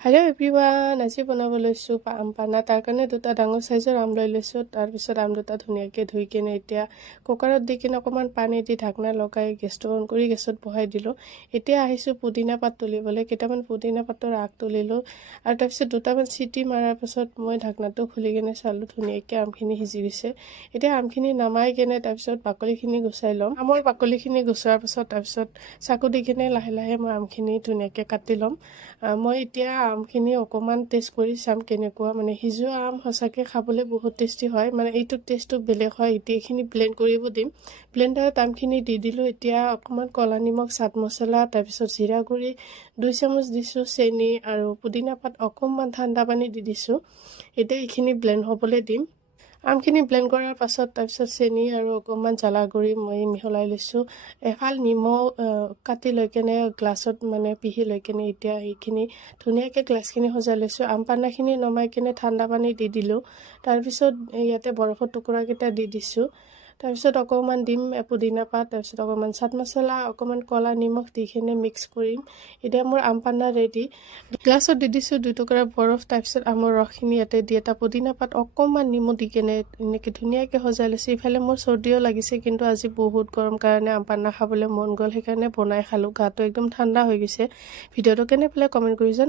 Hello' everyone, আজি বনাব লৈছোঁ আম পানা। তাৰ কাৰণে দুটা ডাঙৰ চাইজৰ আম লৈ লৈছোঁ। তাৰপিছত আম দুটা ধুনীয়াকৈ ধুই কিনে এতিয়া কুকাৰত দি কিনে অকণমান পানী দি ঢাকনা লগাই গেছটো অন কৰি গেছত বহাই দিলোঁ। এতিয়া আহিছোঁ পুদিনা পাত তুলিবলৈ। কেইটামান পুদিনা পাতৰ আগ তুলিলোঁ আৰু তাৰপিছত দুটামান চিটি মৰাৰ পাছত মই ঢাকনাটো খুলি কিনে চালোঁ, ধুনীয়াকৈ আমখিনি সিজি গৈছে। এতিয়া আমখিনি নমাই কিনে তাৰপিছত বাকলিখিনি গুচাই ল'ম। আমৰ বাকলিখিনি গুচোৱাৰ পাছত তাৰপিছত চাকু দি কিনে লাহে লাহে মই আমখিনি ধুনীয়াকৈ কাটি ল'ম। মই এতিয়া আমখিনি অকণমান টেষ্ট কৰি চাম কেনেকুৱা, মানে সিজোৱা আম সঁচাকৈ খাবলৈ বহুত টেষ্টি হয়, মানে এইটো টেষ্টটো বেলেগ হয়। এতিয়া এইখিনি ব্লেণ্ড কৰিব দিম। ব্লেণ্ডাৰত আমখিনি দি দিলোঁ। এতিয়া অকণমান ক'লা নিমখ, চাট মছলা, তাৰপিছত জিৰা গুড়ি 2 চামুচ দিছোঁ, চেনি আৰু পুদিনা পাত অকণমান ঠাণ্ডা পানী দি দিছোঁ। এতিয়া এইখিনি ব্লেণ্ড হ'বলৈ দিম। আমখিনি ব্লেণ্ড কৰাৰ পাছত তাৰপিছত চেনি আৰু অকণমান জ্বালা গুড়ি মই মিহলাই লৈছোঁ। এফাল নিমখ কাটি লৈ কেনে গ্লাছত মানে পিহি লৈ কেনে এতিয়া এইখিনি ধুনীয়াকৈ গ্লাছখিনি সজাই লৈছোঁ। আম পানাখিনি নমাই কিনে ঠাণ্ডা পানী দি দিলোঁ। তাৰপিছত ইয়াতে বৰফৰ টুকুৰাকেইটা দি দিছোঁ। তাৰপিছত অকণমান দিম পুদিনা পাত, তাৰপিছত অকণমান চাট মছলা, অকণমান ক'লা নিমখ দি কিনে মিক্স কৰিম। এতিয়া মোৰ আম পানা ৰেডি। গ্লাছত দি দিছোঁ 2 টুকুৰা বৰফ, তাৰপিছত আমৰ ৰসখিনি ইয়াতে দি এটা পুদিনা পাত অকণমান নিমখ দি কেনে এনেকৈ ধুনীয়াকৈ সজাই লৈছোঁ। ইফালে মোৰ চৰ্দিও লাগিছে, কিন্তু আজি বহুত গৰম কাৰণে আম পানা খাবলৈ মন গ'ল, সেইকাৰণে বনাই খালোঁ। গাটো একদম ঠাণ্ডা হৈ গৈছে। ভিডিঅ'টো কেনে পালে কমেণ্ট কৰি জনাব।